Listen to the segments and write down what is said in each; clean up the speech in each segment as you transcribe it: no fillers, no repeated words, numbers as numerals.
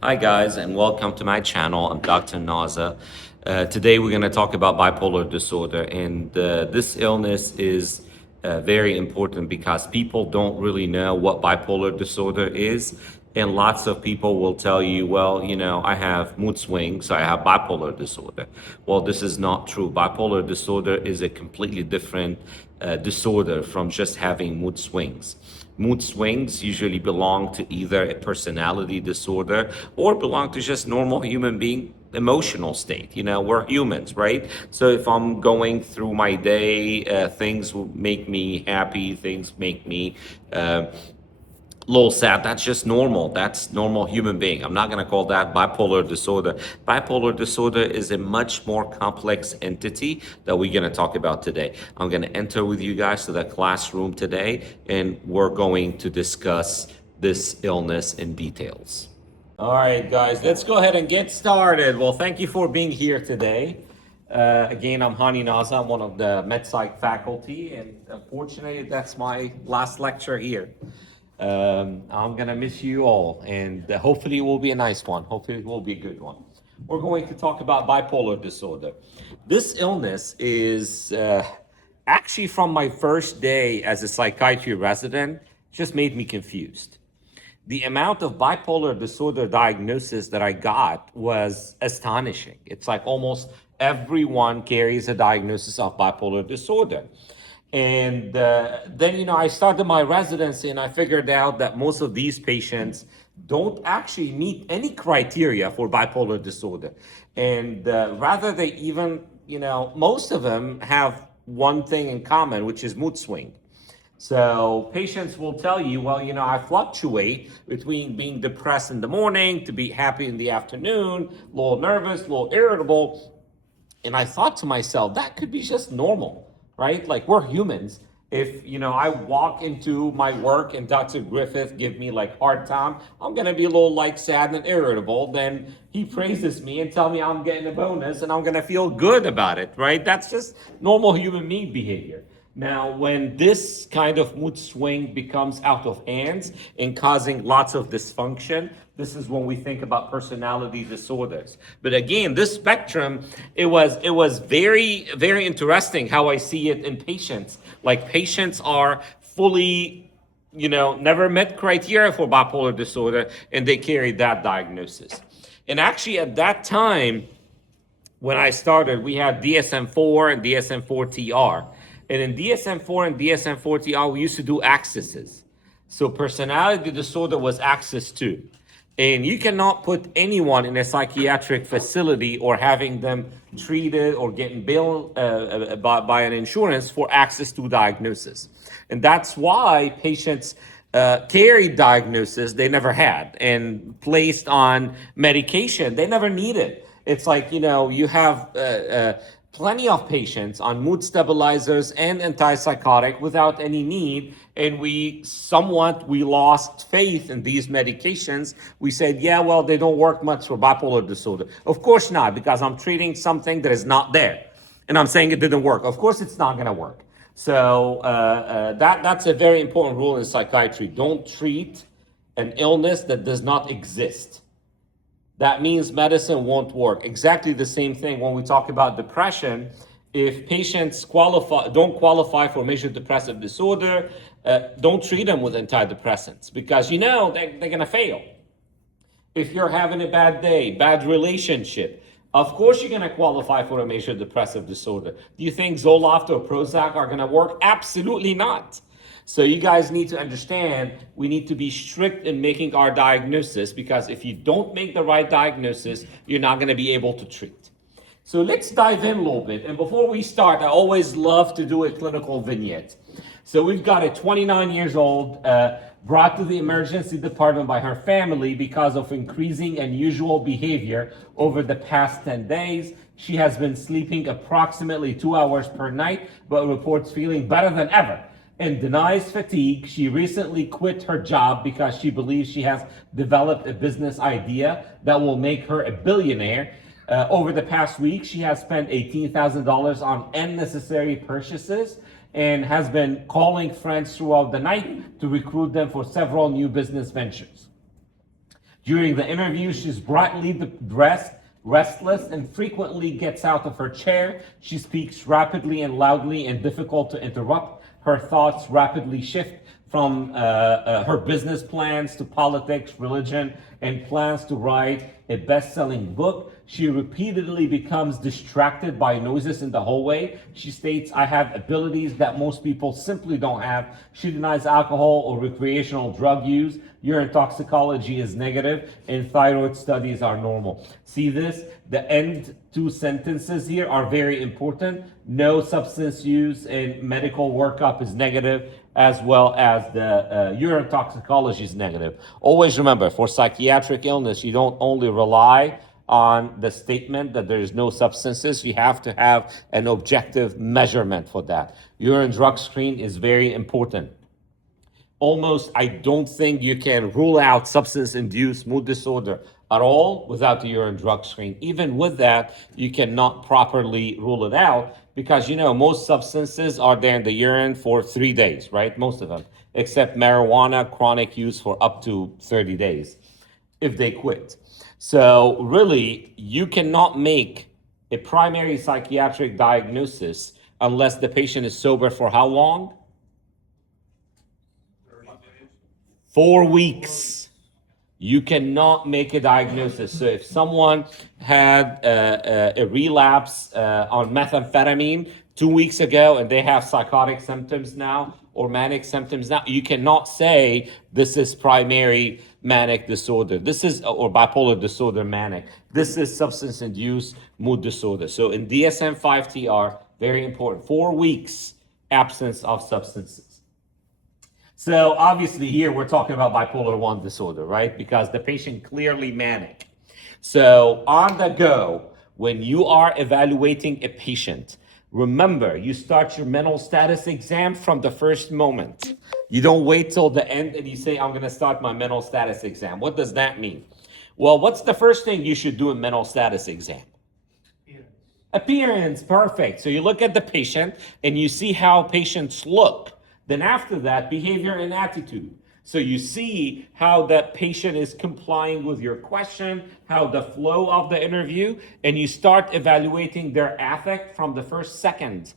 Hi guys, and welcome to my channel. I'm Dr. Naza. Today we're going to talk about bipolar disorder, and this illness is very important because people don't really know what bipolar disorder is, and lots of people will tell you, well, I have mood swings, so I have bipolar disorder. Well, this is not true. Bipolar disorder is a completely different disorder from just having mood swings. Mood swings usually belong to either a personality disorder or belong to just normal human being emotional state. We're humans, right? So if I'm going through my day, things will make me happy, things make me little sad. That's just normal. That's normal human being. I'm not going to call that bipolar disorder. Bipolar disorder is a much more complex entity that we're going to talk about today. I'm going to enter with you guys to the classroom today, and we're going to discuss this illness in details. All right, guys, let's go ahead and get started. Well, thank you for being here today. Again, I'm Hani Naza. I'm one of the MedPsych faculty, and unfortunately, that's my last lecture here. I'm gonna miss you all, and hopefully it will be a nice one. Hopefully it will be a good one. We're going to talk about bipolar disorder. This illness is actually from my first day as a psychiatry resident, just made me confused. The amount of bipolar disorder diagnosis that I got was astonishing. It's like almost everyone carries a diagnosis of bipolar disorder. And then, I started my residency and I figured out that most of these patients don't actually meet any criteria for bipolar disorder. And rather, they even, most of them have one thing in common, which is mood swing. So patients will tell you, well, I fluctuate between being depressed in the morning to be happy in the afternoon, a little nervous, a little irritable. And I thought to myself, that could be just normal, right? Like we're humans. If, I walk into my work and Dr. Griffith give me like hard time, I'm going to be a little like sad and irritable. Then he praises me and tell me I'm getting a bonus and I'm going to feel good about it, right? That's just normal human being behavior. Now, when this kind of mood swing becomes out of hands and causing lots of dysfunction, this is when we think about personality disorders. But again, this spectrum, it was very, very interesting how I see it in patients. Like patients are fully, never met criteria for bipolar disorder, and they carry that diagnosis. And actually at that time, when I started, we had DSM-4 and DSM-4-TR. And in DSM-4 and DSM-4-TR, we used to do accesses. So personality disorder was access 2. And you cannot put anyone in a psychiatric facility or having them treated or getting billed by an insurance for access to diagnosis. And that's why patients carried diagnosis they never had and placed on medication they never needed. It's like, you have plenty of patients on mood stabilizers and antipsychotic without any need. And we lost faith in these medications. We said, yeah, well, they don't work much for bipolar disorder. Of course not, because I'm treating something that is not there. And I'm saying it didn't work. Of course, it's not going to work. So that's a very important rule in psychiatry. Don't treat an illness that does not exist. That means medicine won't work. Exactly the same thing when we talk about depression. If patients don't qualify for major depressive disorder, don't treat them with antidepressants because they're going to fail. If you're having a bad day, bad relationship, of course you're going to qualify for a major depressive disorder. Do you think Zoloft or Prozac are going to work? Absolutely not. So you guys need to understand, we need to be strict in making our diagnosis, because if you don't make the right diagnosis, you're not going to be able to treat. So let's dive in a little bit. And before we start, I always love to do a clinical vignette. So we've got a 29 years old, brought to the emergency department by her family because of increasing unusual behavior over the past 10 days. She has been sleeping approximately 2 hours per night, but reports feeling better than ever and denies fatigue. She recently quit her job because she believes she has developed a business idea that will make her a billionaire. Over the past week, she has spent $18,000 on unnecessary purchases and has been calling friends throughout the night to recruit them for several new business ventures. During the interview, she's brightly dressed, restless, and frequently gets out of her chair. She speaks rapidly and loudly and difficult to interrupt. Her thoughts rapidly shift from her business plans to politics, religion, and plans to write a best-selling book. She repeatedly becomes distracted by noises in the hallway. She states, I have abilities that most people simply don't have. She denies alcohol or recreational drug use. Urine toxicology is negative, and thyroid studies are normal. See this? The end two sentences here are very important. No substance use and medical workup is negative, as well as the urine toxicology is negative. Always remember, for psychiatric illness, you don't only rely on the statement that there is no substances, you have to have an objective measurement for that. Urine drug screen is very important. Almost, I don't think you can rule out substance-induced mood disorder at all without the urine drug screen. Even with that, you cannot properly rule it out because, most substances are there in the urine for 3 days, right? Most of them, except marijuana, chronic use for up to 30 days if they quit. So really, you cannot make a primary psychiatric diagnosis unless the patient is sober for how long? 4 weeks. You cannot make a diagnosis. So if someone had a relapse on methamphetamine 2 weeks ago and they have psychotic symptoms now or manic symptoms now, you cannot say this is primary manic disorder. This is, or bipolar disorder manic. This is substance-induced mood disorder. So in DSM-5-TR, very important, 4 weeks absence of substances. So obviously here we're talking about bipolar I disorder, right? Because the patient clearly manic. So on the go, when you are evaluating a patient, remember, you start your mental status exam from the first moment. You don't wait till the end and you say, I'm gonna start my mental status exam. What does that mean? Well, what's the first thing you should do in mental status exam? Appearance, perfect. So you look at the patient and you see how patients look. Then after that, behavior and attitude. So you see how that patient is complying with your question, how the flow of the interview, and you start evaluating their affect from the first second.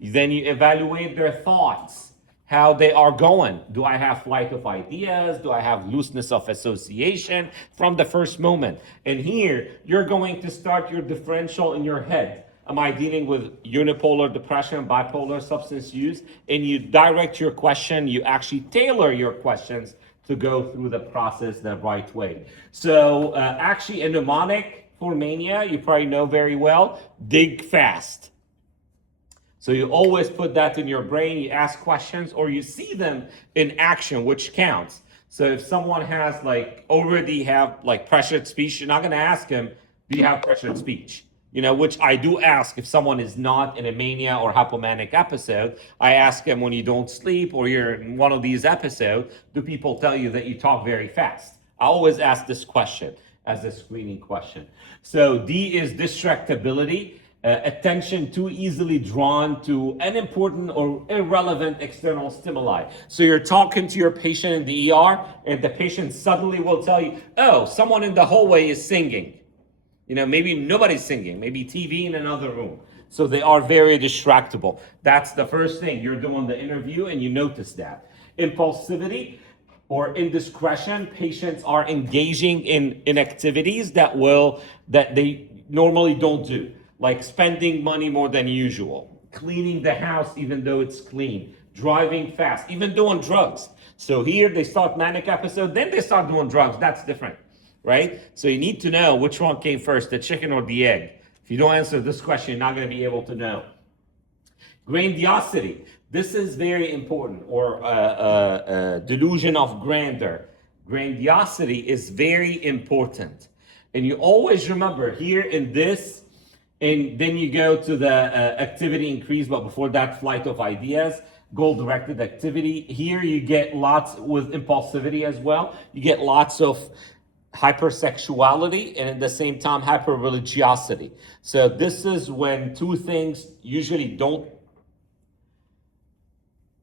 Then you evaluate their thoughts, how they are going. Do I have flight of ideas? Do I have looseness of association from the first moment? And here, you're going to start your differential in your head. Am I dealing with unipolar depression, bipolar substance use? And you direct your question, you actually tailor your questions to go through the process the right way. So actually a mnemonic for mania, you probably know very well, dig fast. So you always put that in your brain, you ask questions or you see them in action, which counts. So if someone has already have pressured speech, you're not gonna ask him, do you have pressured speech? Which I do ask if someone is not in a mania or hypomanic episode. I ask them when you don't sleep or you're in one of these episodes, do people tell you that you talk very fast? I always ask this question as a screening question. So D is distractibility, attention too easily drawn to unimportant or irrelevant external stimuli. So you're talking to your patient in the ER and the patient suddenly will tell you, oh, someone in the hallway is singing. Maybe nobody's singing, maybe TV in another room. So they are very distractible. That's the first thing. You're doing the interview and you notice that. Impulsivity or indiscretion, patients are engaging in activities that they normally don't do, like spending money more than usual, cleaning the house even though it's clean, driving fast, even doing drugs. So here they start manic episode, then they start doing drugs. That's different. Right? So you need to know which one came first, the chicken or the egg. If you don't answer this question, you're not going to be able to know. Grandiosity. This is very important, or delusion of grandeur. Grandiosity is very important. And you always remember here in this, and then you go to the activity increase, but before that, flight of ideas, goal-directed activity. Here you get lots with impulsivity as well. You get lots of hypersexuality and at the same time hyper-religiosity. So this is when two things usually don't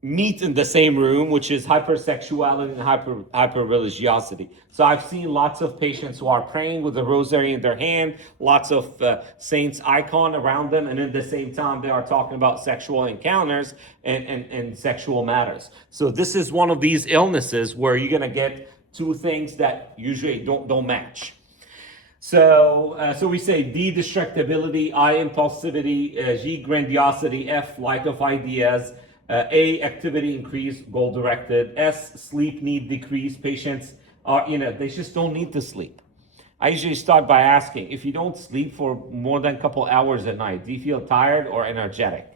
meet in the same room, which is hypersexuality and hyper-religiosity. So I've seen lots of patients who are praying with a rosary in their hand, lots of saints icon around them, and at the same time they are talking about sexual encounters and sexual matters. So this is one of these illnesses where you're gonna get two things that usually don't match. So we say D, distractibility, I, impulsivity, G, grandiosity, F, lack of ideas, A, activity increase, goal directed, S, sleep need decrease. Patients are, they just don't need to sleep. I usually start by asking, if you don't sleep for more than a couple hours at night, do you feel tired or energetic?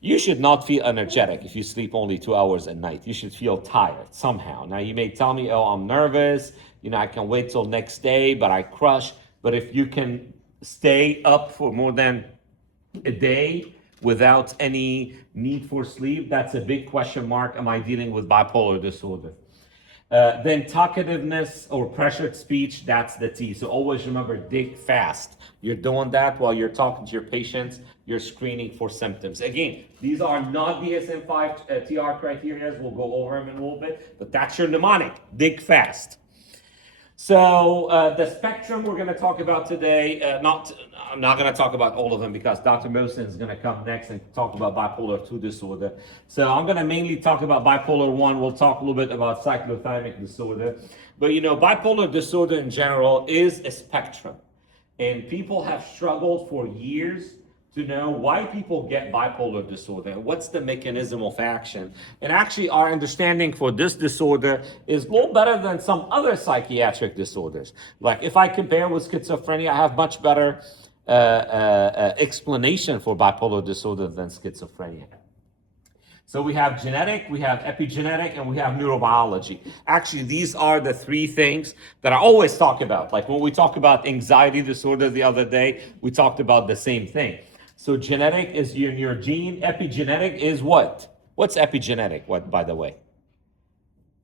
You should not feel energetic if you sleep only 2 hours at night. You should feel tired somehow. Now you may tell me, oh, I'm nervous, I can wait till next day, but I crush. But if you can stay up for more than a day without any need for sleep, that's a big question mark. Am I dealing with bipolar disorder? Then talkativeness or pressured speech, that's the T. So always remember, dig fast. You're doing that while you're talking to your patients, you're screening for symptoms. Again, these are not DSM-5 TR criteria. We'll go over them in a little bit, but that's your mnemonic, dig fast. So the spectrum we're going to talk about today, I'm not going to talk about all of them because Dr. Mohsen is going to come next and talk about bipolar II disorder. So I'm going to mainly talk about bipolar I. We'll talk a little bit about cyclothymic disorder. But bipolar disorder in general is a spectrum. And people have struggled for years to know why people get bipolar disorder and what's the mechanism of action. And actually our understanding for this disorder is a little better than some other psychiatric disorders. Like if I compare with schizophrenia, I have much better explanation for bipolar disorder than schizophrenia. So we have genetic, we have epigenetic, and we have neurobiology. Actually, these are the three things that I always talk about. Like when we talk about anxiety disorder the other day, we talked about the same thing. So genetic is your gene. Epigenetic is what? What's epigenetic, by the way?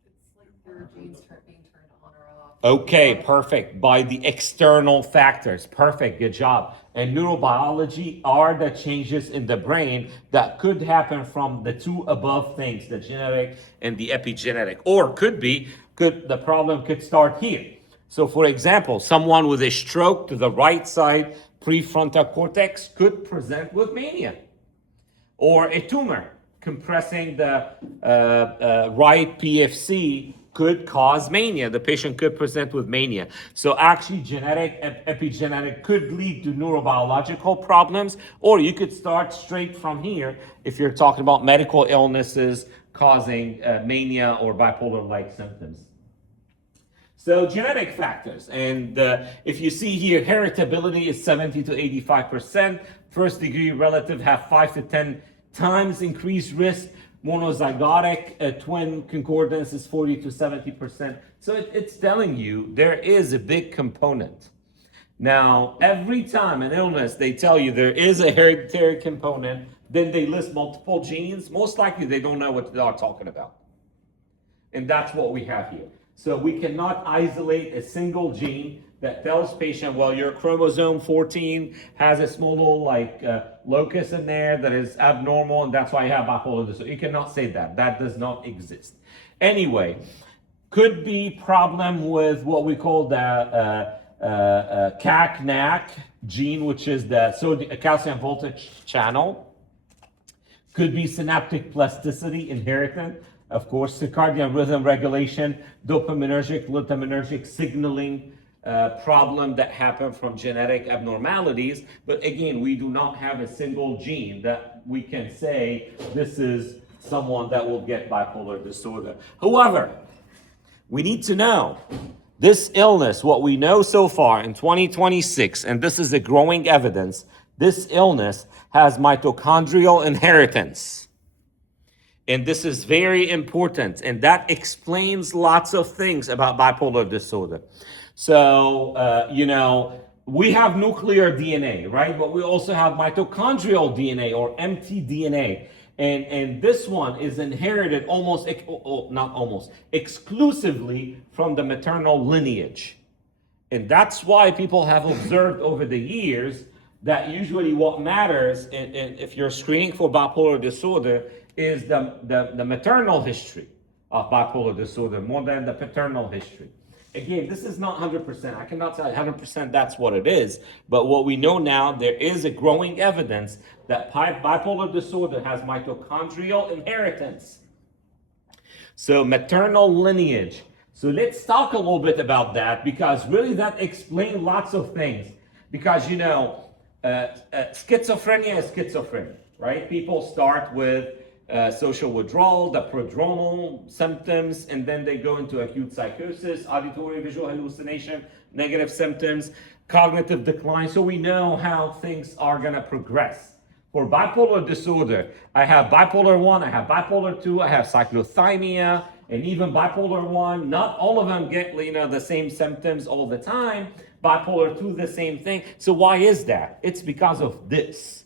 It's like your genes being turned on or off. Okay, perfect. By the external factors. Perfect, good job. And neurobiology are the changes in the brain that could happen from the two above things, the genetic and the epigenetic. Or the problem could start here. So for example, someone with a stroke to the right side prefrontal cortex could present with mania, or a tumor compressing the right PFC could cause mania. The patient could present with mania. So actually genetic, epigenetic could lead to neurobiological problems, or you could start straight from here if you're talking about medical illnesses causing mania or bipolar-like symptoms. So genetic factors, and if you see here, heritability is 70 to 85%. First degree relative have 5 to 10 times increased risk. Monozygotic twin concordance is 40 to 70%. So it's telling you there is a big component. Now, every time an illness, they tell you there is a hereditary component, then they list multiple genes. Most likely they don't know what they are talking about. And that's what we have here. So we cannot isolate a single gene that tells patient, well, your chromosome 14 has a small little locus in there that is abnormal, and that's why you have bipolar disorder. You cannot say that. That does not exist. Anyway, could be problem with what we call the CAC-NAC gene, which is the calcium voltage channel. Could be synaptic plasticity, inherited. Of course, circadian rhythm regulation, dopaminergic, glutaminergic signaling problem that happen from genetic abnormalities. But again, we do not have a single gene that we can say this is someone that will get bipolar disorder. However, we need to know this illness, what we know so far in 2026, and this is a growing evidence, this illness has mitochondrial inheritance. And this is very important, and that explains lots of things about bipolar disorder. So, we have nuclear DNA, right? But we also have mitochondrial DNA or mtDNA. And this one is inherited exclusively from the maternal lineage. And that's why people have observed over the years that usually what matters if you're screening for bipolar disorder is the maternal history of bipolar disorder more than the paternal history. Again, this is not 100%. I cannot say 100% that's what it is. But what we know now, there is a growing evidence that bipolar disorder has mitochondrial inheritance. So maternal lineage. So let's talk a little bit about that, because really that explains lots of things. Because schizophrenia is schizophrenia, right? People start with social withdrawal, the prodromal symptoms, and then they go into acute psychosis, auditory visual hallucination, negative symptoms, cognitive decline. So we know how things are going to progress. For bipolar disorder, I have bipolar I, I have bipolar II, I have cyclothymia, and even bipolar I, not all of them get the same symptoms all the time. Bipolar II, the same thing. So why is that? It's because of this,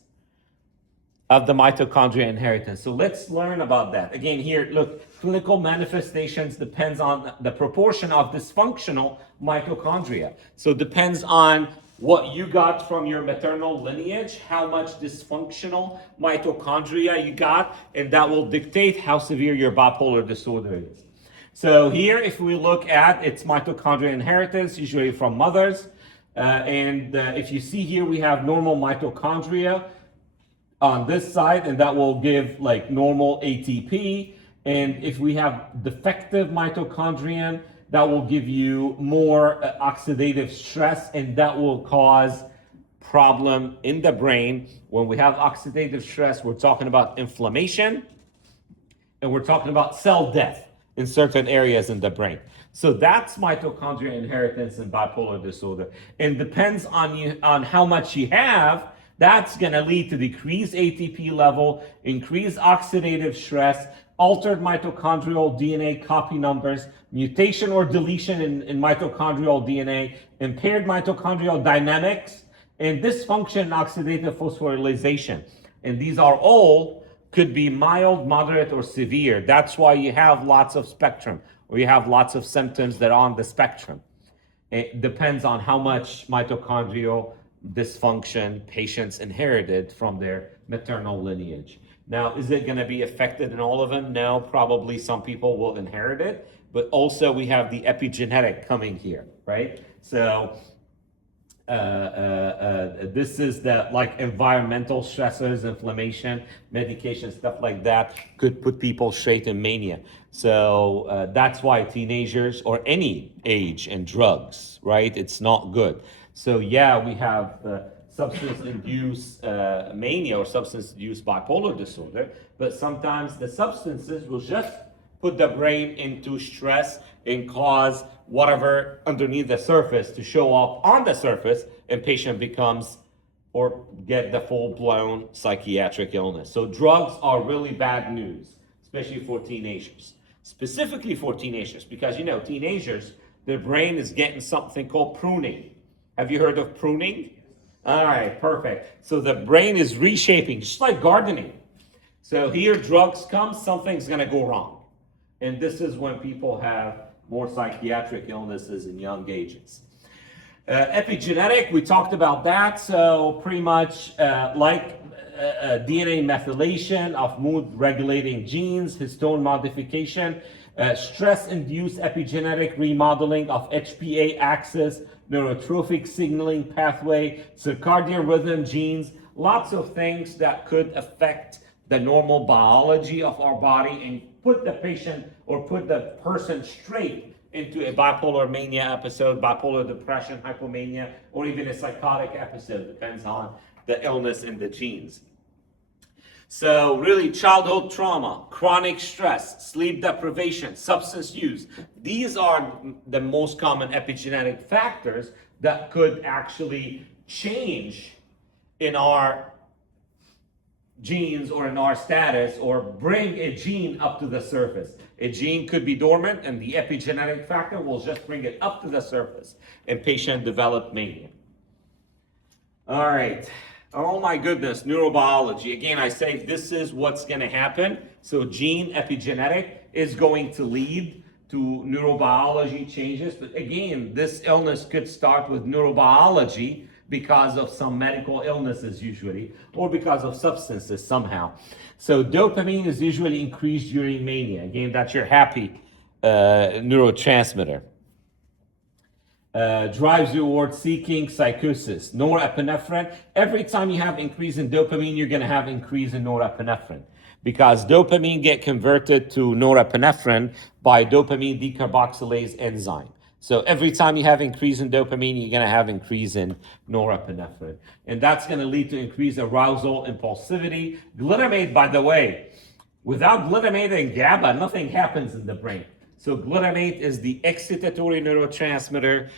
of the mitochondria inheritance. So let's learn about that. Again, here, look, clinical manifestations depends on the proportion of dysfunctional mitochondria. So it depends on what you got from your maternal lineage, how much dysfunctional mitochondria you got, and that will dictate how severe your bipolar disorder is. So here, if we look at its mitochondria inheritance, usually from mothers, if you see here, we have normal mitochondria on this side, and that will give like normal ATP. And if we have defective mitochondrion, that will give you more oxidative stress, and that will cause problem in the brain. When we have oxidative stress, we're talking about inflammation, and we're talking about cell death in certain areas in the brain. So that's mitochondrial inheritance in bipolar disorder. And depends on how much you have. That's going to lead to decreased ATP level, increased oxidative stress, altered mitochondrial DNA copy numbers, mutation or deletion in mitochondrial DNA, impaired mitochondrial dynamics, and dysfunction in oxidative phosphorylation. And these are all could be mild, moderate, or severe. That's why you have lots of spectrum, or you have lots of symptoms that are on the spectrum. It depends on how much mitochondrial dysfunction patients inherited from their maternal lineage. Now, is it going to be affected in all of them? No, probably some people will inherit it, but also we have the epigenetic coming here, right? So this is the like environmental stressors, inflammation, medication, stuff like that could put people straight in mania. So that's why teenagers or any age and drugs, right? It's not good. So yeah, we have substance-induced mania or substance-induced bipolar disorder, but sometimes the substances will just put the brain into stress and cause whatever underneath the surface to show up on the surface, and patient becomes or get the full-blown psychiatric illness. So drugs are really bad news, especially for teenagers. Specifically for teenagers, because teenagers, their brain is getting something called pruning. Have you heard of pruning? All right, perfect. So the brain is reshaping, just like gardening. So here drugs come, something's gonna go wrong. And this is when people have more psychiatric illnesses in young ages. Epigenetic, we talked about that. So pretty much DNA methylation of mood regulating genes, histone modification, stress-induced epigenetic remodeling of HPA axis, neurotrophic signaling pathway, circadian rhythm genes, lots of things that could affect the normal biology of our body and put the patient or put the person straight into a bipolar mania episode, bipolar depression, hypomania, or even a psychotic episode, depends on the illness and the genes. So really, childhood trauma, chronic stress, sleep deprivation, substance use, these are the most common epigenetic factors that could actually change in our genes or in our status or bring a gene up to the surface. A gene could be dormant and the epigenetic factor will just bring it up to the surface and patient develop mania. All right. Oh my goodness, neurobiology. Again, I say this is what's going to happen. So gene epigenetic is going to lead to neurobiology changes. But again, this illness could start with neurobiology because of some medical illnesses usually, or because of substances somehow. So dopamine is usually increased during mania. Again, that's your happy neurotransmitter. Drives reward seeking, psychosis. Norepinephrine, every time you have increase in dopamine, you're going to have increase in norepinephrine, because dopamine get converted to norepinephrine by dopamine decarboxylase enzyme. So every time you have increase in dopamine, you're going to have increase in norepinephrine. And that's going to lead to increased arousal, impulsivity. Glutamate, by the way, without glutamate and GABA, nothing happens in the brain. So glutamate is the excitatory neurotransmitter.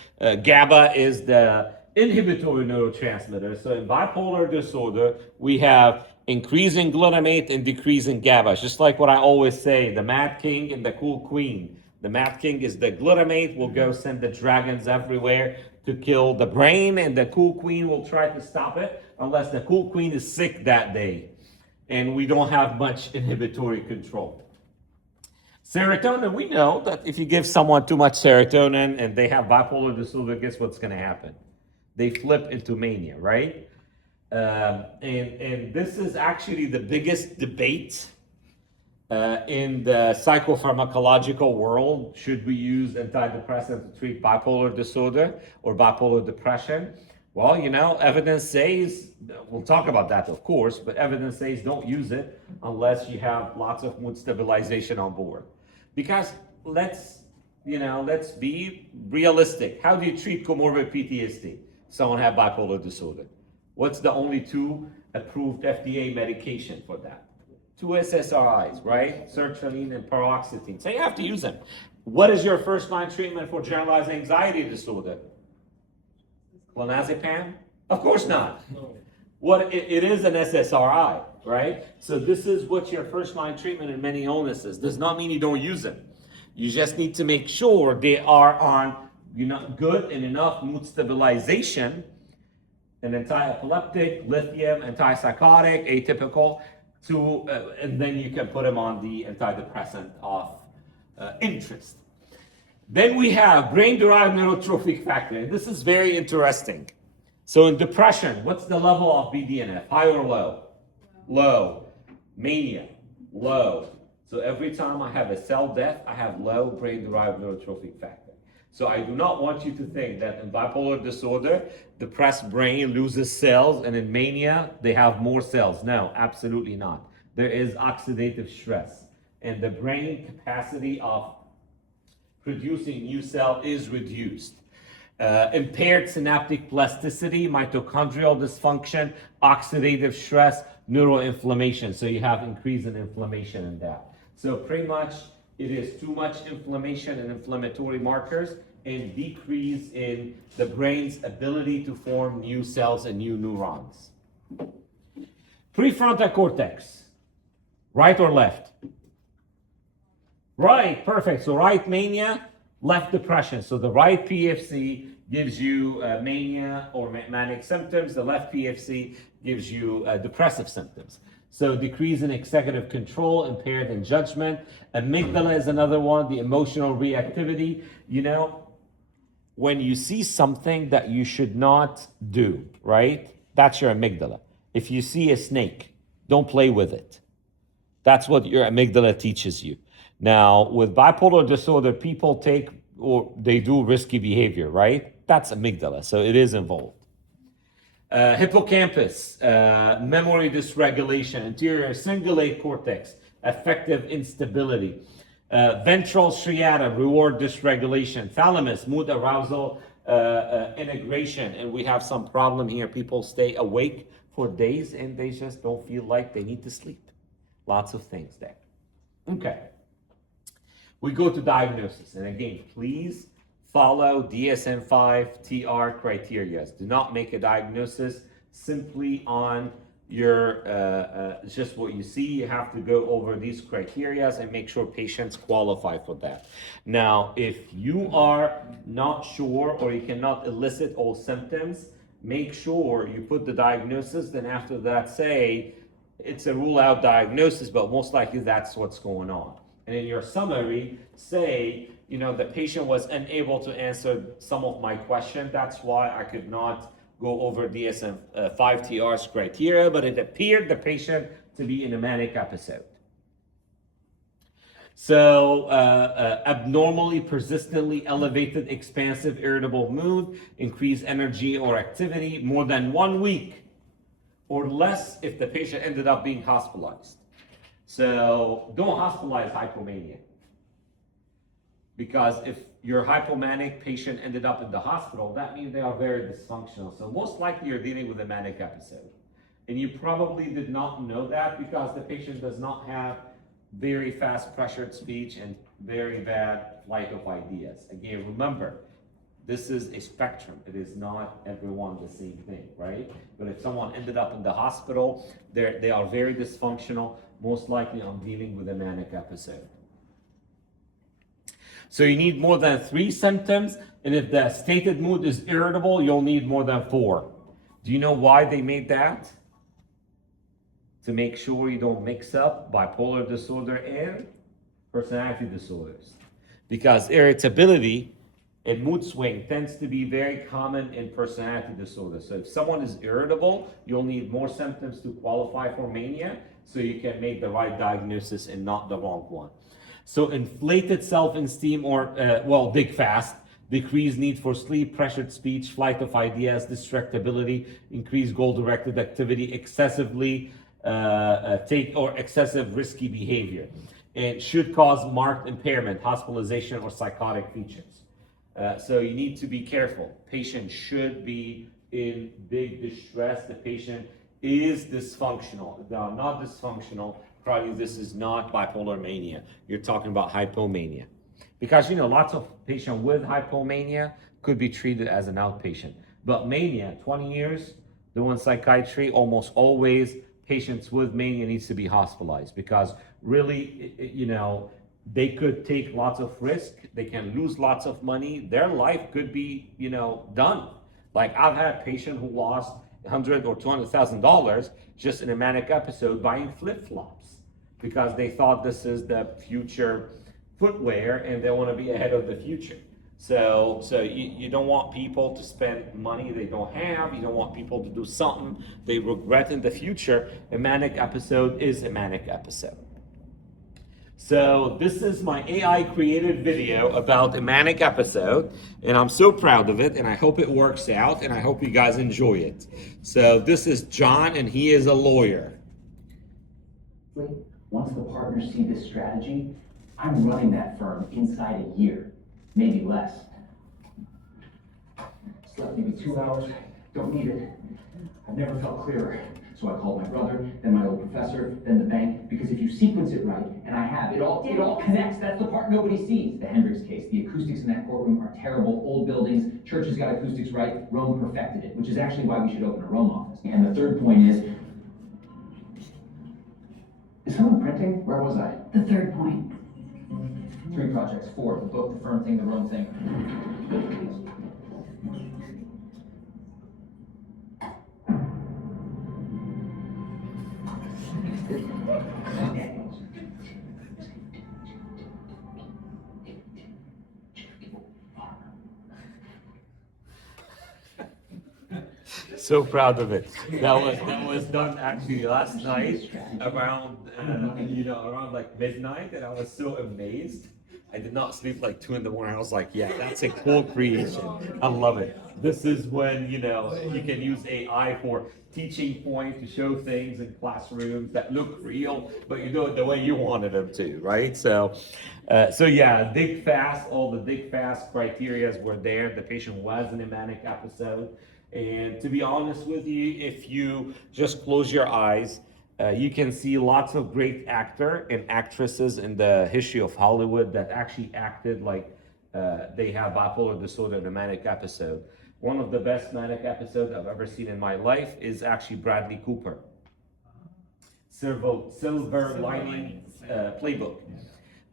GABA is the inhibitory neurotransmitter. So in bipolar disorder, we have increasing glutamate and decreasing GABA. Just like what I always say, the Mad King and the Cool Queen. The Mad King is the glutamate, will go send the dragons everywhere to kill the brain, and the Cool Queen will try to stop it unless the Cool Queen is sick that day and we don't have much inhibitory control. Serotonin, we know that if you give someone too much serotonin and they have bipolar disorder, guess what's going to happen? They flip into mania, right? And this is actually the biggest debate in the psychopharmacological world. Should we use antidepressants to treat bipolar disorder or bipolar depression? Well, you know, evidence says, we'll talk about that, of course, but evidence says don't use it unless you have lots of mood stabilization on board. Because let's be realistic. How do you treat comorbid PTSD? Someone have bipolar disorder. What's the only two approved FDA medication for that? 2 SSRIs, right? Sertraline and paroxetine. So you have to use them. What is your first line treatment for generalized anxiety disorder? Clonazepam? Of course not. No. It is an SSRI, right? So this is what's your first line treatment in many illnesses. Does not mean you don't use them. You just need to make sure they are on good and enough mood stabilization, an anti-epileptic, lithium, antipsychotic, atypical, and then you can put them on the antidepressant of interest. Then we have brain-derived neurotrophic factor. And this is very interesting. So in depression, what's the level of BDNF? High or low? Low. Mania, low. So every time I have a cell death, I have low brain-derived neurotrophic factor. So I do not want you to think that in bipolar disorder, depressed brain loses cells, and in mania, they have more cells. No, absolutely not. There is oxidative stress, and the brain capacity of producing new cell is reduced. Impaired synaptic plasticity, mitochondrial dysfunction, oxidative stress, neuroinflammation. So you have increase in inflammation in that. So pretty much it is too much inflammation and inflammatory markers and decrease in the brain's ability to form new cells and new neurons. Prefrontal cortex, right or left? Right, perfect. So right mania, left depression. So the right PFC gives you mania or manic symptoms. The left PFC gives you depressive symptoms. So decrease in executive control, impaired in judgment. Amygdala is another one, the emotional reactivity. When you see something that you should not do, right? That's your amygdala. If you see a snake, don't play with it. That's what your amygdala teaches you. Now, with bipolar disorder, people they do risky behavior, right? That's amygdala, so it is involved. Hippocampus, memory dysregulation, anterior cingulate cortex, affective instability. Ventral striatum, reward dysregulation. Thalamus, mood arousal integration. And we have some problem here. People stay awake for days and they just don't feel like they need to sleep. Lots of things there. Okay. We go to diagnosis. And again, please follow DSM-5 TR criteria. Do not make a diagnosis simply on your just what you see. You have to go over these criteria and make sure patients qualify for that. Now, if you are not sure or you cannot elicit all symptoms, make sure you put the diagnosis, then after that say it's a rule out diagnosis, but most likely that's what's going on. And in your summary, say, the patient was unable to answer some of my questions. That's why I could not go over DSM-5 criteria, but it appeared the patient to be in a manic episode. So, abnormally, persistently elevated, expansive, irritable mood, increased energy or activity, more than 1 week or less if the patient ended up being hospitalized. So, don't hospitalize hypomania. Because if your hypomanic patient ended up in the hospital, that means they are very dysfunctional. So, most likely you're dealing with a manic episode. And you probably did not know that because the patient does not have very fast pressured speech and very bad flight of ideas. Again, remember, this is a spectrum. It is not everyone the same thing, right? But if someone ended up in the hospital, they are very dysfunctional. Most likely I'm dealing with a manic episode. So you need more than 3 symptoms, and if the stated mood is irritable, you'll need more than 4. Do you know why they made that? To make sure you don't mix up bipolar disorder and personality disorders. Because irritability and mood swing tends to be very common in personality disorder. So if someone is irritable, you'll need more symptoms to qualify for mania, so you can make the right diagnosis and not the wrong one. So inflated self-esteem or, big fast, decreased need for sleep, pressured speech, flight of ideas, distractibility, increased goal-directed activity, excessive risky behavior. It should cause marked impairment, hospitalization, or psychotic features. So you need to be careful. Patient should be in big distress. The patient is dysfunctional. If they are not dysfunctional, probably this is not bipolar mania. You're talking about hypomania. Because, lots of patients with hypomania could be treated as an outpatient. But mania, 20 years doing psychiatry, almost always patients with mania needs to be hospitalized because really, they could take lots of risk. They can lose lots of money. Their life could be, done. Like I've had a patient who lost $100,000 or $200,000 just in a manic episode buying flip-flops because they thought this is the future footwear and they want to be ahead of the future. So you don't want people to spend money they don't have. You don't want people to do something they regret in the future. A manic episode is a manic episode. So this is my AI created video about a manic episode, and I'm so proud of it, and I hope it works out, and I hope you guys enjoy it. So this is John, and he is a lawyer. Once the partners see this strategy, I'm running that firm inside a year, maybe less. Slept maybe 2 hours, don't need it. I've never felt clearer. So I called my brother, then my old professor, then the bank, because if you sequence it right, and I have, it all connects. That's the part nobody sees. The Hendricks case, the acoustics in that courtroom are terrible. Old buildings, churches got acoustics right, Rome perfected it, which is actually why we should open a Rome office. And the third point is someone printing? Where was I? The third point. 3 projects, 4, the book, the firm thing, the Rome thing. So proud of it. That was done actually last night around around like midnight, and I was so amazed. I did not sleep like 2 in the morning. I was like, yeah, that's a cool creation. I love it. This is when you can use AI for teaching point to show things in classrooms that look real, but you do it the way you wanted them to, right? So yeah, dig fast. All the dig fast criterias were there. The patient was in a manic episode. And to be honest with you, if you just close your eyes, you can see lots of great actor and actresses in the history of Hollywood that actually acted like they have bipolar disorder in a manic episode. One of the best manic episodes I've ever seen in my life is actually Bradley Cooper. Silver Lining Playbook.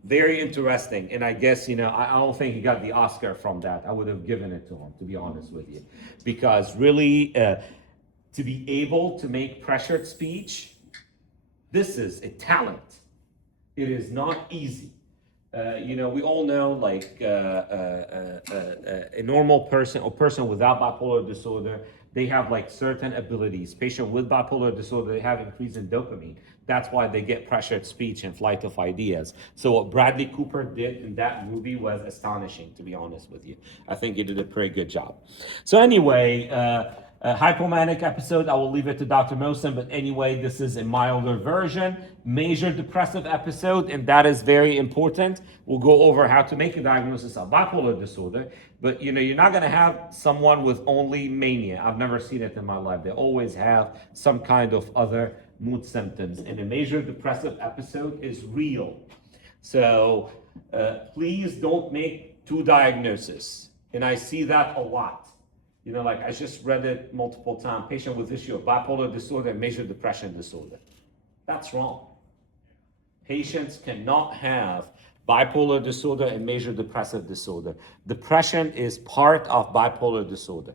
Very interesting, and I guess I don't think he got the Oscar from that. I would have given it to him, to be honest with you, because really to be able to make pressured speech, this is a talent. It is not easy. We all know like a normal person or person without bipolar disorder they have like certain abilities. Patient with bipolar disorder, they have increase in dopamine. That's why they get pressured speech and flight of ideas. So what Bradley Cooper did in that movie was astonishing, to be honest with you. I think he did a pretty good job. So anyway, hypomanic episode, I will leave it to Dr. Mosen, but anyway, this is a milder version. Major depressive episode, and that is very important. We'll go over how to make a diagnosis of bipolar disorder, but you're not gonna have someone with only mania. I've never seen it in my life. They always have some kind of other mood symptoms, and a major depressive episode is real. So please don't make two diagnoses, and I see that a lot. Like I just read it multiple times, patient with issue of bipolar disorder and major depression disorder. That's wrong. Patients cannot have bipolar disorder and major depressive disorder. Depression is part of bipolar disorder.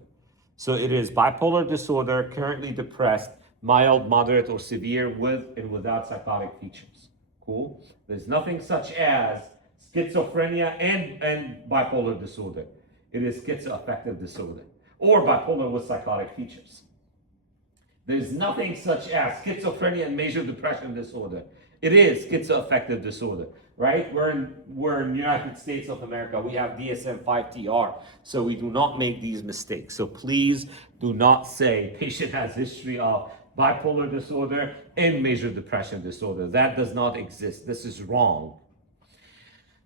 So it is bipolar disorder, currently depressed, mild, moderate, or severe with and without psychotic features. Cool? There's nothing such as schizophrenia and bipolar disorder. It is schizoaffective disorder or bipolar with psychotic features. There's nothing such as schizophrenia and major depression disorder. It is schizoaffective disorder, right? We're in the United States of America. We have DSM-5-TR, so we do not make these mistakes. So please do not say patient has history of bipolar disorder and major depression disorder. That does not exist. This is wrong.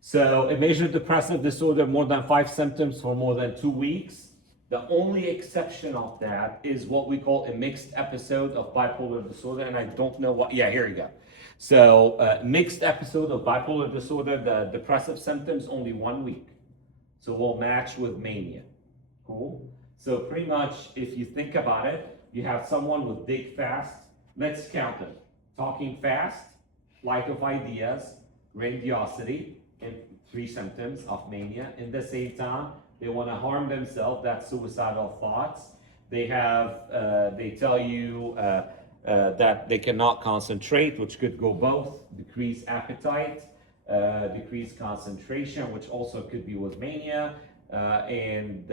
So a major depressive disorder, more than 5 symptoms for more than 2 weeks. The only exception of that is what we call a mixed episode of bipolar disorder, and I don't know what, yeah, here you go. So mixed episode of bipolar disorder, the depressive symptoms only 1 week. So we'll match with mania. Cool? So pretty much, if you think about it, you have someone with big fast, let's count them. Talking fast, flight of ideas, grandiosity, and 3 symptoms of mania. In the same time, they want to harm themselves, that's suicidal thoughts. They tell you that they cannot concentrate, which could go both, decreased appetite, decreased concentration, which also could be with mania, and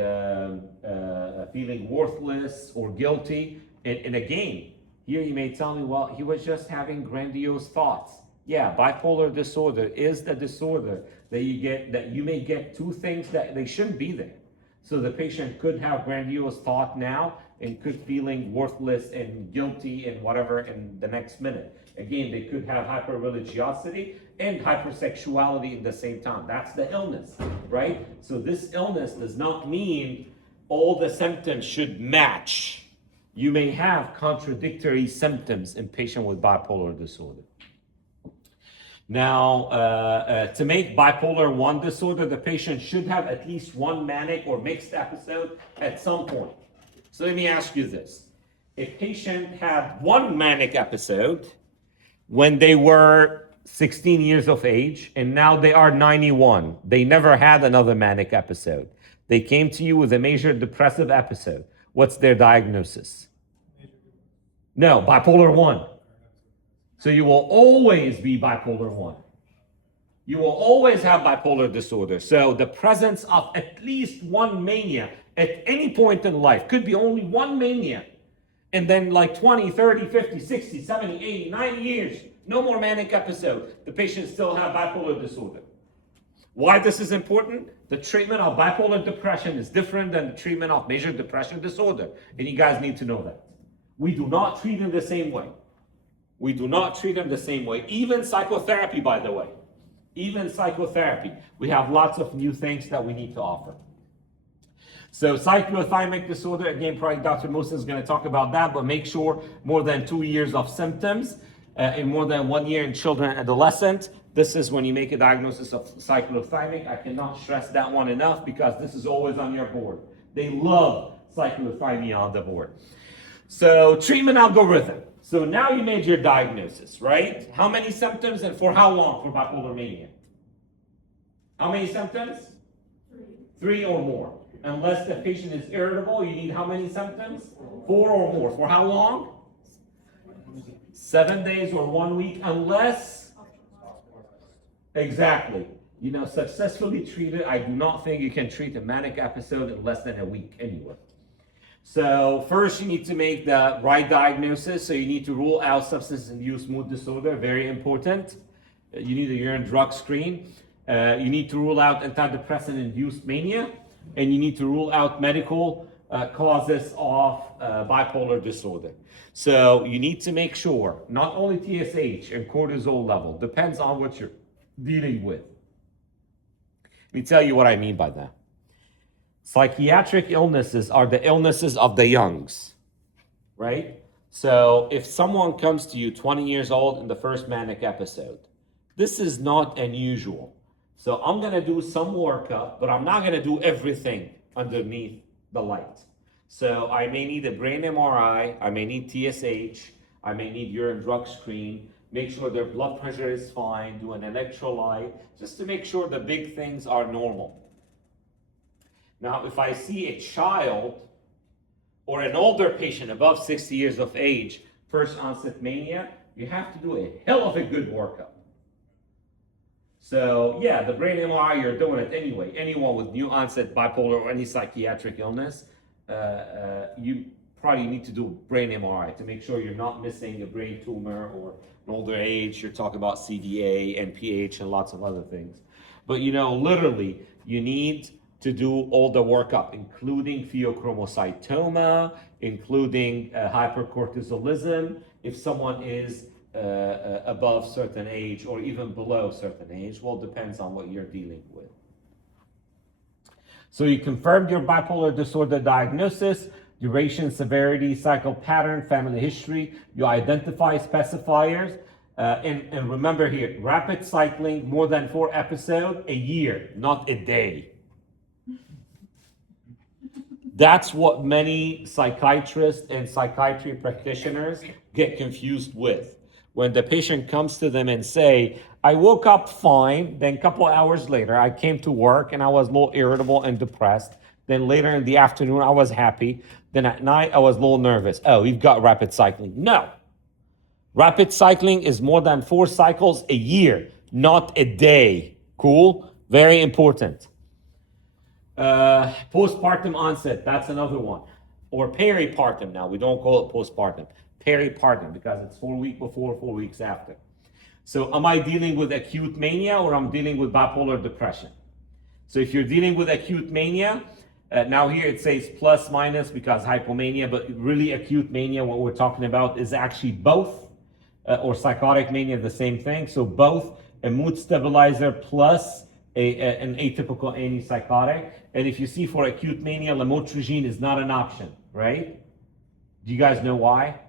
feeling worthless or guilty. And again, here you may tell me, well, he was just having grandiose thoughts. Yeah, bipolar disorder is the disorder that you may get 2 things that they shouldn't be there. So the patient could have grandiose thought now and could feeling worthless and guilty and whatever in the next minute. Again, they could have hyperreligiosity and hypersexuality at the same time. That's the illness, right? So this illness does not mean all the symptoms should match. You may have contradictory symptoms in patient with bipolar disorder. Now, to make bipolar I disorder, the patient should have at least 1 manic or mixed episode at some point. So let me ask you this. A patient had 1 manic episode when they were 16 years of age, and now they are 91. They never had another manic episode. They came to you with a major depressive episode. What's their diagnosis? No, bipolar I. So you will always be bipolar I. You will always have bipolar disorder. So the presence of at least 1 mania at any point in life, could be only 1 mania, and then like 20, 30, 50, 60, 70, 80, 90 years, no more manic episode. The patient still have bipolar disorder. Why this is important? The treatment of bipolar depression is different than the treatment of major depression disorder. And you guys need to know that. We do not treat them the same way. We do not treat them the same way. Even psychotherapy, by the way. Even psychotherapy. We have lots of new things that we need to offer. So cyclothymic disorder, again, probably Dr. Mosen is going to talk about that, but make sure more than 2 years of symptoms and more than 1 year in children and adolescents. This is when you make a diagnosis of cyclothymic. I cannot stress that one enough because this is always on your board. They love cyclothymia on the board. So treatment algorithm. So now you made your diagnosis, right? How many symptoms and for how long for bipolar mania? How many symptoms? 3 or more. Unless the patient is irritable, you need how many symptoms? 4 or more. For how long? 7 days or 1 week, unless, exactly. Successfully treated, I do not think you can treat a manic episode in less than a week anyway. So first you need to make the right diagnosis. So you need to rule out substance-induced mood disorder, very important. You need a urine drug screen. You need to rule out antidepressant-induced mania, and you need to rule out medical causes of bipolar disorder. So you need to make sure not only TSH and cortisol level, depends on what you're dealing with. Let me tell you what I mean by that. Psychiatric illnesses are the illnesses of the youngs, right? So if someone comes to you 20 years old in the first manic episode, this is not unusual. So I'm gonna do some workup, but I'm not gonna do everything underneath the light. So I may need a brain MRI, I may need TSH, I may need urine drug screen, make sure their blood pressure is fine, do an electrolyte, just to make sure the big things are normal. Now, if I see a child or an older patient above 60 years of age, first onset mania, you have to do a hell of a good workup. So yeah, the brain MRI, you're doing it anyway. Anyone with new onset bipolar or any psychiatric illness, you probably need to do a brain MRI to make sure you're not missing a brain tumor or an older age. You're talking about CDA, NPH, and lots of other things. But literally, you need to do all the workup, including pheochromocytoma, including hypercortisolism, if someone is above certain age or even below certain age. Well, depends on what you're dealing with. So you confirmed your bipolar disorder diagnosis, duration, severity, cycle pattern, family history. You identify specifiers. And remember here, rapid cycling, more than 4 episodes a year, not a day. That's what many psychiatrists and psychiatry practitioners get confused with. When the patient comes to them and say, I woke up fine, then a couple hours later, I came to work and I was a little irritable and depressed. Then later in the afternoon, I was happy. Then at night, I was a little nervous. Oh, you've got rapid cycling. No. Rapid cycling is more than 4 cycles a year, not a day. Cool? Very important. Postpartum onset, that's another one. Or peripartum now, we don't call it postpartum. Peripartum, because it's 4 weeks before, 4 weeks after. So am I dealing with acute mania or I'm dealing with bipolar depression? So if you're dealing with acute mania, now here it says plus minus because hypomania, but really acute mania, what we're talking about is actually both, or psychotic mania, the same thing. So both a mood stabilizer plus an atypical antipsychotic. And if you see for acute mania, lamotrigine is not an option, right? Do you guys know why?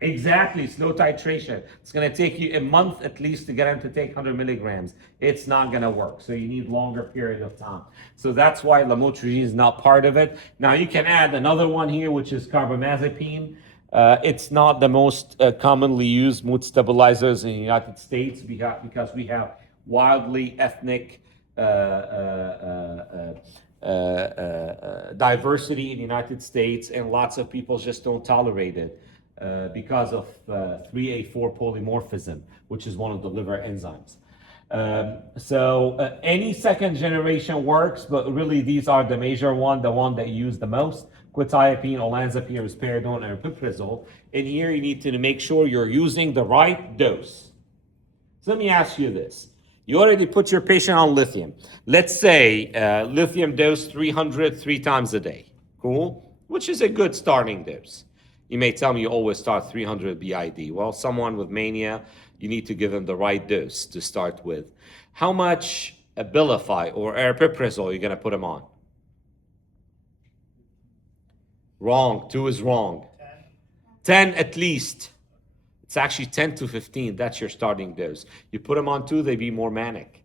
Exactly, slow titration. It's going to take you a month at least to get him to take 100 milligrams. It's not going to work. So you need longer period of time. So that's why lamotrigine is not part of it. Now you can add another one here, which is carbamazepine. It's not the most commonly used mood stabilizers in the United States because we have wildly ethnic diversity in the United States, and lots of people just don't tolerate it because of 3A4 polymorphism, which is one of the liver enzymes. So any second generation works, but really these are the major one, the one that you use the most: quetiapine, olanzapine, risperidone, and aripiprazole. And here you need to make sure you're using the right dose. So let me ask you this. You already put your patient on lithium. Let's say lithium dose 300 3 times a day. Cool? Which is a good starting dose. You may tell me you always start 300 BID. Well, someone with mania, you need to give them the right dose to start with. How much Abilify or aripiprazole you're going to put them on? Wrong. 2 is wrong. 10 at least. It's actually 10 to 15. That's your starting dose. You put them on 2, they be more manic.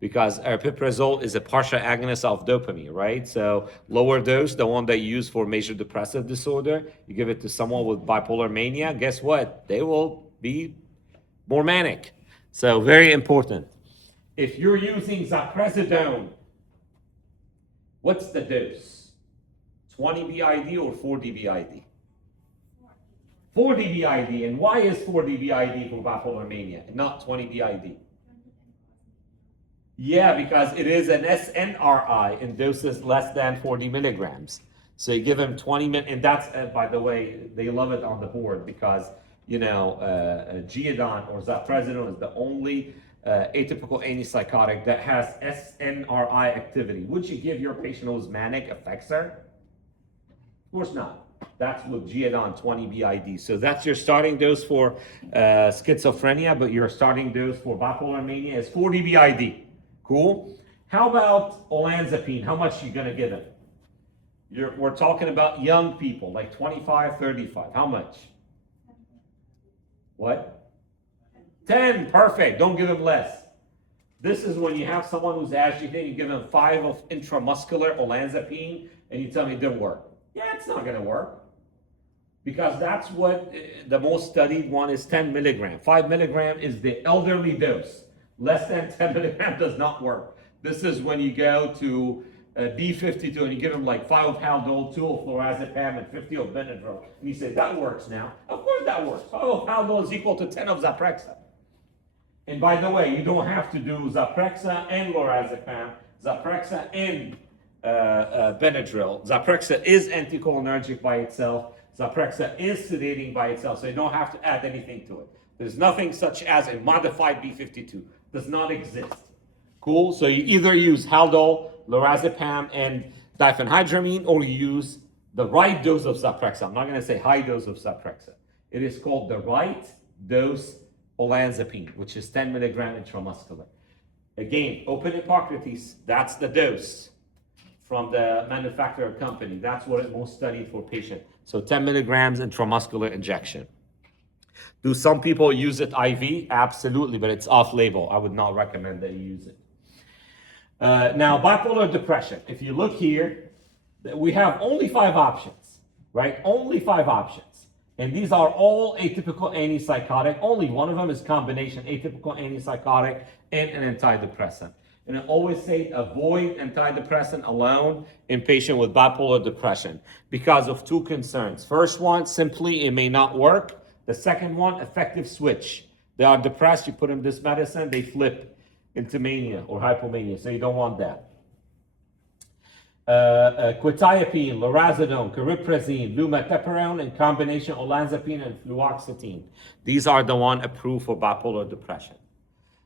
Because aripiprazole is a partial agonist of dopamine, right? So lower dose, the one that you use for major depressive disorder, you give it to someone with bipolar mania, guess what? They will be more manic. So very important. If you're using ziprasidone, what's the dose? 20 BID or 40 BID? 40 BID. And why is 40 BID for bipolar mania and not 20 BID? Yeah, because it is an SNRI in doses less than 40 milligrams. So you give them 20 minutes, and that's, by the way, they love it on the board because, Geodon or Zapresidone is the only atypical antipsychotic that has SNRI activity. Would you give your patient who's manic Effexor? Of course not. That's with Geodon 20 BID. So that's your starting dose for schizophrenia, but your starting dose for bipolar mania is 40 BID. Cool? How about olanzapine? How much are you going to give them? We're talking about young people, like 25, 35. How much? What? 10. Perfect. Don't give them less. This is when you have someone who's agitated, you give them 5 of intramuscular olanzapine, and you tell me it didn't work. Yeah, it's not going to work. Because that's what the most studied one is 10 milligram. 5 milligram is the elderly dose. Less than 10 milligram does not work. This is when you go to B52 and you give them like 5 of Haldol, 2 of flurazepam, and 50 of Benadryl. And you say, that works now. Of course that works. 5 of Haldol is equal to 10 of Zyprexa. And by the way, you don't have to do Zyprexa and lorazepam, Zyprexa and Benadryl. Zyprexa is anticholinergic by itself. Zyprexa is sedating by itself, so you don't have to add anything to it. There's nothing such as a modified B52. Does not exist. Cool? So you either use Haldol, lorazepam, and diphenhydramine, or you use the right dose of Zyprexa. I'm not going to say high dose of Zyprexa. It is called the right dose olanzapine, which is 10 milligram intramuscular. Again, open Hippocrates, that's the dose from the manufacturer company. That's what it most studied for patient. So 10 milligrams intramuscular injection. Do some people use it IV? Absolutely, but it's off-label. I would not recommend that you use it. Now, bipolar depression. If you look here, we have only 5 options, right? Only 5 options. And these are all atypical antipsychotic. Only one of them is combination atypical antipsychotic and an antidepressant. And I always say avoid antidepressant alone in patient with bipolar depression because of 2 concerns. First one, simply it may not work. The second one, effective switch. They are depressed, you put them this medicine, they flip into mania or hypomania, so you don't want that. Quetiapine, lorazepam, cariprazine, lumateperone, and combination olanzapine and fluoxetine. These are the one approved for bipolar depression.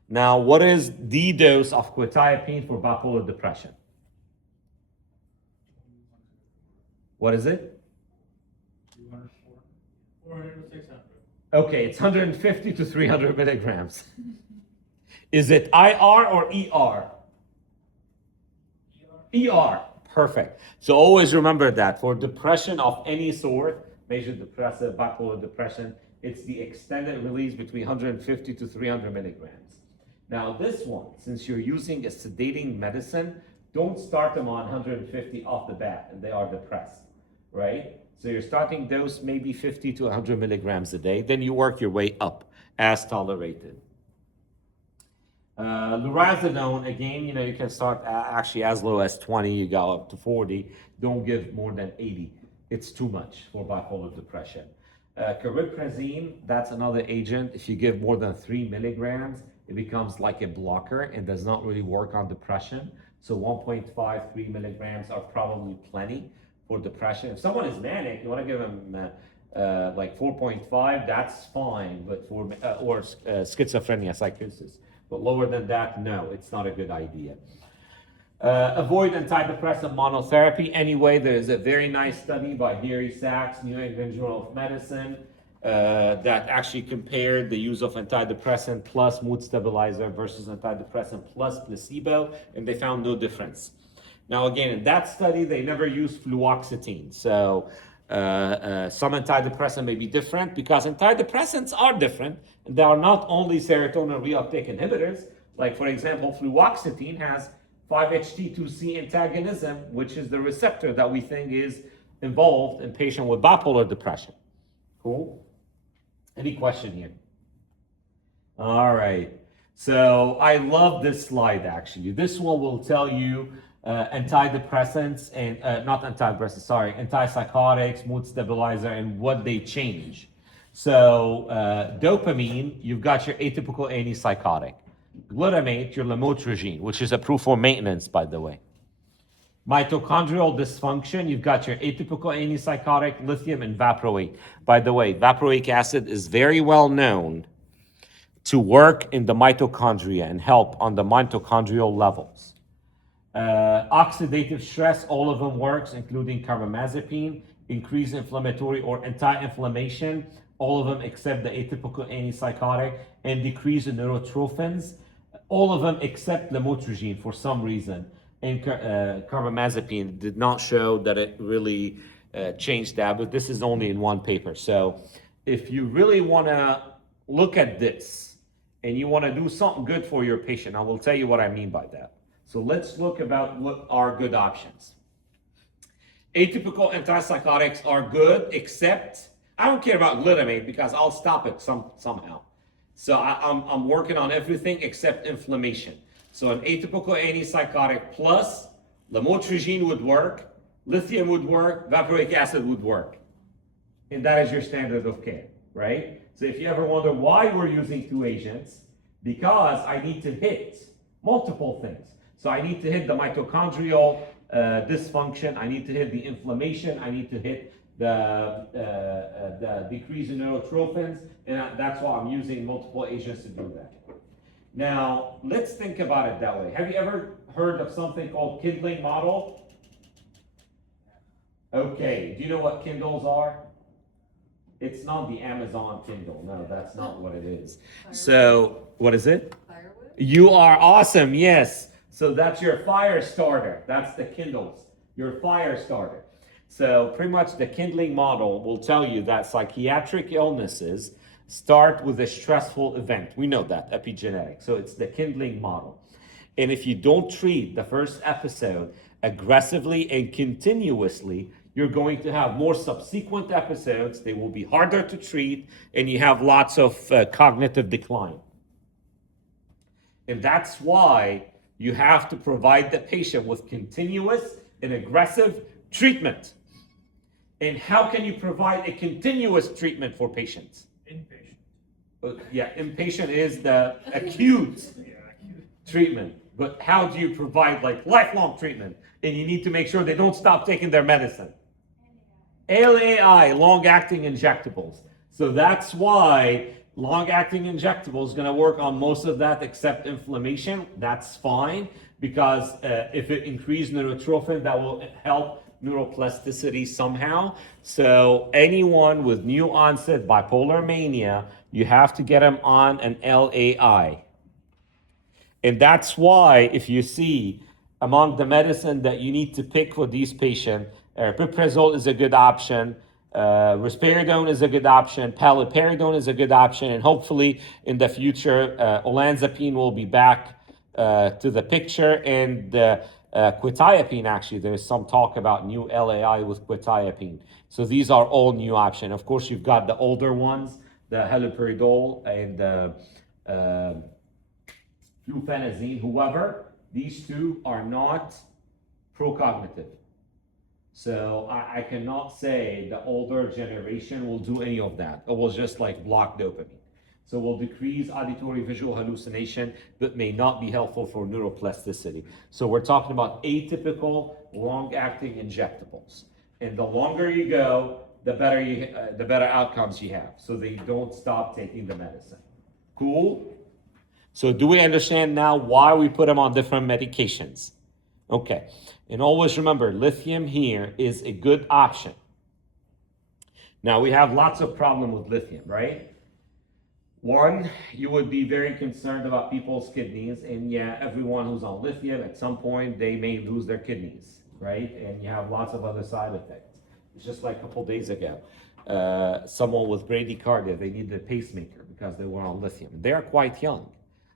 Now, what is the dose of quetiapine for bipolar depression? What is it? 400 to 600. Okay, it's 150 to 300 milligrams. Is it IR or ER? ER. Perfect. So always remember that for depression of any sort, major depressive, bipolar depression, it's the extended release between 150 to 300 milligrams. Now this one, since you're using a sedating medicine, don't start them on 150 off the bat and they are depressed, right? So your starting dose may be 50 to 100 milligrams a day, then you work your way up as tolerated. Lorazepam, again, you can start actually as low as 20, you go up to 40. Don't give more than 80. It's too much for bipolar depression. Cariprazine, that's another agent. If you give more than 3 milligrams, it becomes like a blocker and does not really work on depression. So 1.5, 3 milligrams are probably plenty for depression. If someone is manic, you want to give them like 4.5, that's fine, but for or schizophrenia, psychosis. But lower than that, no, it's not a good idea. Avoid antidepressant monotherapy. Anyway, there is a very nice study by Gary Sachs, New England Journal of Medicine, that actually compared the use of antidepressant plus mood stabilizer versus antidepressant plus placebo, and they found no difference. Now, again, in that study, they never used fluoxetine. So some antidepressant may be different because antidepressants are different. And they are not only serotonin reuptake inhibitors. Like, for example, fluoxetine has 5-HT2C antagonism, which is the receptor that we think is involved in patient with bipolar depression. Cool? Any question here? All right. So I love this slide, actually. This one will tell you antidepressants and not antidepressants, sorry, antipsychotics, mood stabilizer, and what they change. So dopamine, you've got your atypical antipsychotic. Glutamate, your lamotrigine, which is approved for maintenance, by the way. Mitochondrial dysfunction, you've got your atypical antipsychotic, lithium, and valproate. By the way, valproic acid is very well known to work in the mitochondria and help on the mitochondrial levels. Oxidative stress, all of them works, including carbamazepine, increased inflammatory or anti-inflammation, all of them except the atypical antipsychotic, and decrease in neurotrophins, all of them except lamotrigine for some reason. And carbamazepine did not show that it really changed that, but this is only in one paper. So if you really want to look at this and you want to do something good for your patient, I will tell you what I mean by that. So let's look about what are good options. Atypical antipsychotics are good, except I don't care about glutamate because I'll stop it somehow. So I'm working on everything except inflammation. So an atypical antipsychotic plus lamotrigine would work, lithium would work, valproic acid would work. And that is your standard of care, right? So if you ever wonder why we're using two agents, because I need to hit multiple things. So I need to hit the mitochondrial dysfunction, I need to hit the inflammation, I need to hit the decrease in neurotrophins, and that's why I'm using multiple agents to do that. Now, let's think about it that way. Have you ever heard of something called kindling model? Okay, do you know what Kindles are? It's not the Amazon Kindle. No, that's not what it is. Firewood. So, what is it? Firewood? You are awesome, yes. So that's your fire starter. That's the Kindles, your fire starter. So pretty much the kindling model will tell you that psychiatric illnesses start with a stressful event. We know that, epigenetic. So it's the kindling model. And if you don't treat the first episode aggressively and continuously, you're going to have more subsequent episodes. They will be harder to treat, and you have lots of cognitive decline. And that's why you have to provide the patient with continuous and aggressive treatment. And how can you provide a continuous treatment for patients? Inpatient. Yeah, inpatient is the acute treatment. But how do you provide like lifelong treatment? And you need to make sure they don't stop taking their medicine. LAI, long-acting injectables. So that's why long-acting injectable is going to work on most of that except inflammation. That's fine because if it increases neurotrophin, that will help neuroplasticity somehow. So anyone with new onset bipolar mania, you have to get them on an LAI. And that's why if you see among the medicine that you need to pick for these patients, aripiprazole is a good option, risperidone is a good option, paliperidone is a good option, and hopefully in the future, olanzapine will be back to the picture, and quetiapine, actually, there's some talk about new LAI with quetiapine. So these are all new options. Of course, you've got the older ones, the haloperidol and the fluphenazine, whoever. These two are not pro-cognitive. So I cannot say the older generation will do any of that. It will just like block dopamine. So will decrease auditory visual hallucination, but may not be helpful for neuroplasticity. So we're talking about atypical long-acting injectables. And the longer you go, the better outcomes you have. So they don't stop taking the medicine. Cool? So do we understand now why we put them on different medications? Okay. And always remember, lithium here is a good option. Now we have lots of problem with lithium, right? One, you would be very concerned about people's kidneys, and yeah, everyone who's on lithium, at some point, they may lose their kidneys, right? And you have lots of other side effects. It's just like a couple days ago, someone with bradycardia, they needed a pacemaker because they were on lithium. They are quite young.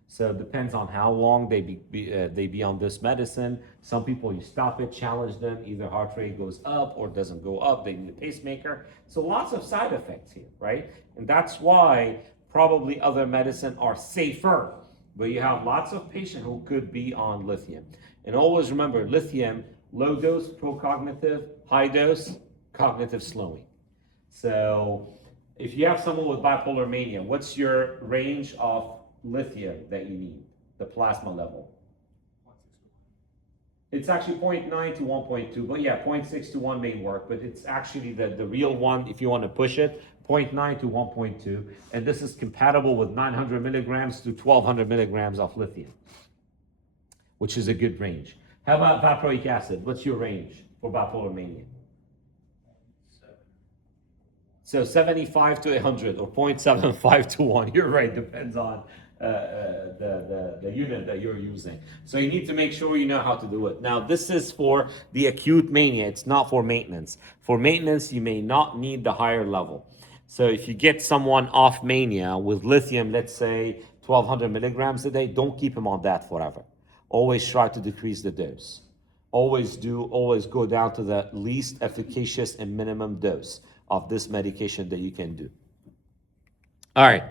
So it depends on how long they be on this medicine. Some people, you stop it, challenge them, either heart rate goes up or doesn't go up, they need a pacemaker. So lots of side effects here, right? And that's why probably other medicine are safer, but you have lots of patients who could be on lithium. And always remember, lithium, low dose, pro-cognitive, high dose, cognitive slowing. So if you have someone with bipolar mania, what's your range of lithium that you need, the plasma level? It's actually 0.9 to 1.2, but yeah, 0.6 to 1 may work, but it's actually the real one, if you want to push it, 0.9 to 1.2, and this is compatible with 900 milligrams to 1200 milligrams of lithium, which is a good range. How about valproic acid? What's your range for bipolar mania? So 75 to 100 or 0.75 to 1. You're right, depends on the unit that you're using. So you need to make sure you know how to do it. Now, this is for the acute mania. It's not for maintenance. For maintenance, you may not need the higher level. So if you get someone off mania with lithium, let's say 1200 milligrams a day, don't keep him on that forever. Always try to decrease the dose. Always go down to the least efficacious and minimum dose of this medication that you can do. All right,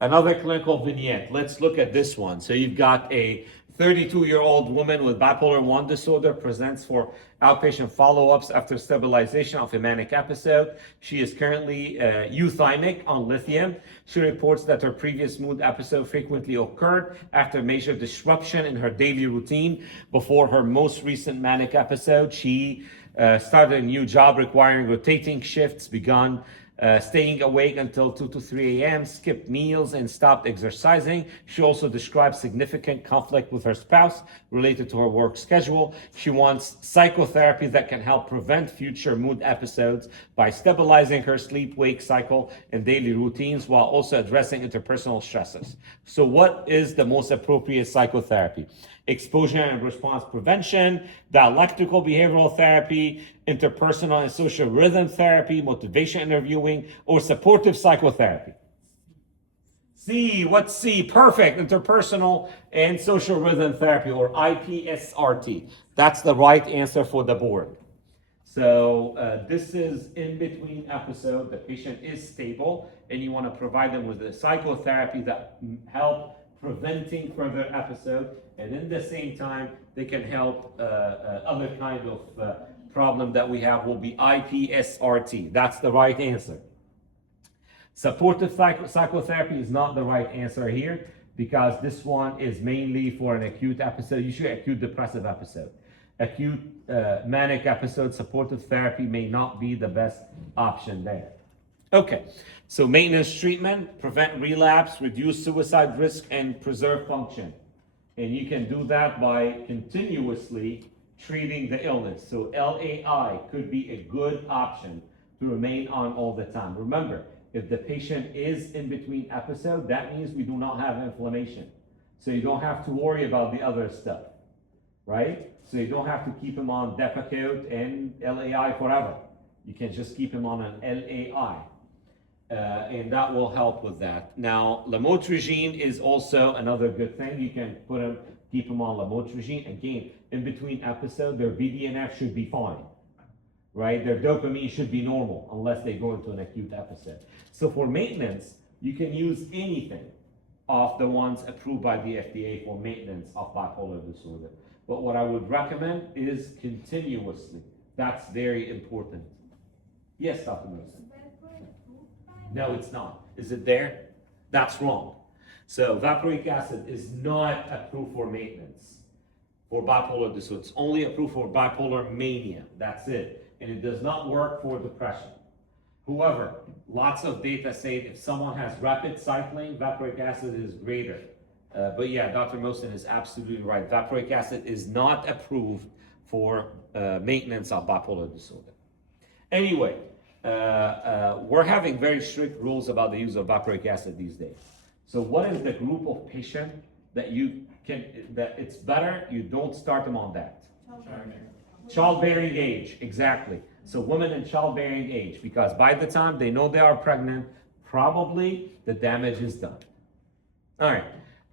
another clinical vignette. Let's look at this one. So you've got a 32-year-old woman with bipolar I disorder presents for outpatient follow-ups after stabilization of a manic episode. She is currently euthymic on lithium. She reports that her previous mood episode frequently occurred after major disruption in her daily routine. Before her most recent manic episode, she started a new job requiring rotating shifts, begun staying awake until 2 to 3 a.m., skipped meals, and stopped exercising. She also described significant conflict with her spouse related to her work schedule. She wants psychotherapy that can help prevent future mood episodes by stabilizing her sleep-wake cycle and daily routines while also addressing interpersonal stresses. So what is the most appropriate psychotherapy? Exposure and response prevention, dialectical behavioral therapy, interpersonal and social rhythm therapy, motivation interviewing, or supportive psychotherapy? C, what's C? Perfect, interpersonal and social rhythm therapy, or IPSRT. That's the right answer for the board. So this is in between episode. The patient is stable, and you want to provide them with a psychotherapy that help preventing further episode, and in the same time, they can help other kind of problem that we have will be IPSRT. That's the right answer. Supportive psychotherapy is not the right answer here because this one is mainly for an acute episode, usually acute depressive episode. Acute manic episode, supportive therapy may not be the best option there. Okay, so maintenance treatment, prevent relapse, reduce suicide risk, and preserve function. And you can do that by continuously treating the illness. So LAI could be a good option to remain on all the time. Remember, if the patient is in between episodes, that means we do not have inflammation. So you don't have to worry about the other stuff, right? So you don't have to keep him on Depakote and LAI forever. You can just keep him on an LAI. And that will help with that. Now, lamotrigine is also another good thing. You can keep them on lamotrigine. Again, in between episodes, their BDNF should be fine, right? Their dopamine should be normal unless they go into an acute episode. So for maintenance, you can use anything of the ones approved by the FDA for maintenance of bipolar disorder. But what I would recommend is continuously. That's very important. Yes, Dr. Moses. No, it's not. Is it there? That's wrong. So valproic acid is not approved for maintenance for bipolar disorder. It's only approved for bipolar mania. That's it. And it does not work for depression. However, lots of data say if someone has rapid cycling, valproic acid is greater. But yeah, Dr. Mohsen is absolutely right. Valproic acid is not approved for maintenance of bipolar disorder. Anyway, we're having very strict rules about the use of valproic acid these days. So what is the group of patient that it's better you don't start them on that? Childbearing age, exactly. So women in childbearing age, because by the time they know they are pregnant, probably the damage is done. All right,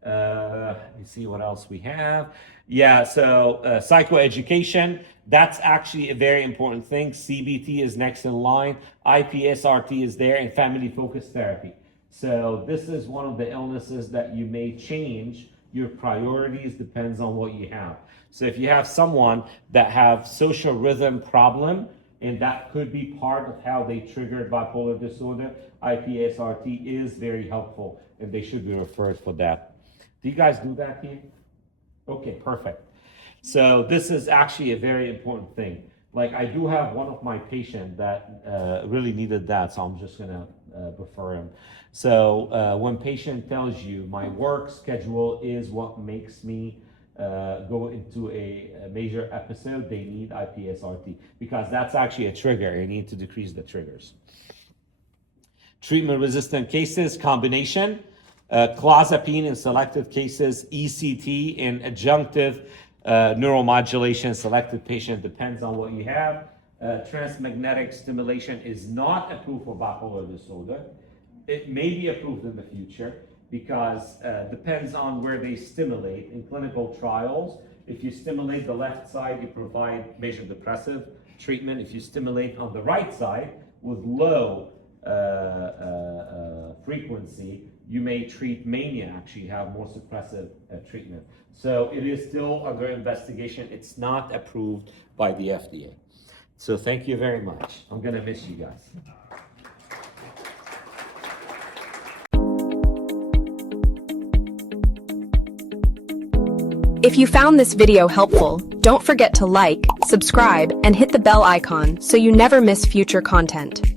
let me see what else we have. Yeah, so psychoeducation, that's actually a very important thing. CBT is next in line, IPSRT is there, and family-focused therapy. So this is one of the illnesses that you may change your priorities, depends on what you have. So if you have someone that have social rhythm problem, and that could be part of how they triggered bipolar disorder, IPSRT is very helpful, and they should be referred for that. Do you guys do that here? Okay, perfect. So this is actually a very important thing. Like I do have one of my patients that really needed that, so I'm just gonna refer him. So when patient tells you my work schedule is what makes me go into a major episode, they need IPSRT because that's actually a trigger. You need to decrease the triggers. Treatment-resistant cases, combination, clozapine in selected cases, ECT in adjunctive neuromodulation, selected patient, depends on what you have. Transmagnetic stimulation is not approved for bipolar disorder. It may be approved in the future because depends on where they stimulate. In clinical trials, if you stimulate the left side, you provide major depressive treatment. If you stimulate on the right side with low frequency, you may treat mania, actually have more suppressive treatment. So it is still under investigation. It's not approved by the FDA. So thank you very much. I'm gonna miss you guys. If you found this video helpful, don't forget to like, subscribe, and hit the bell icon so you never miss future content.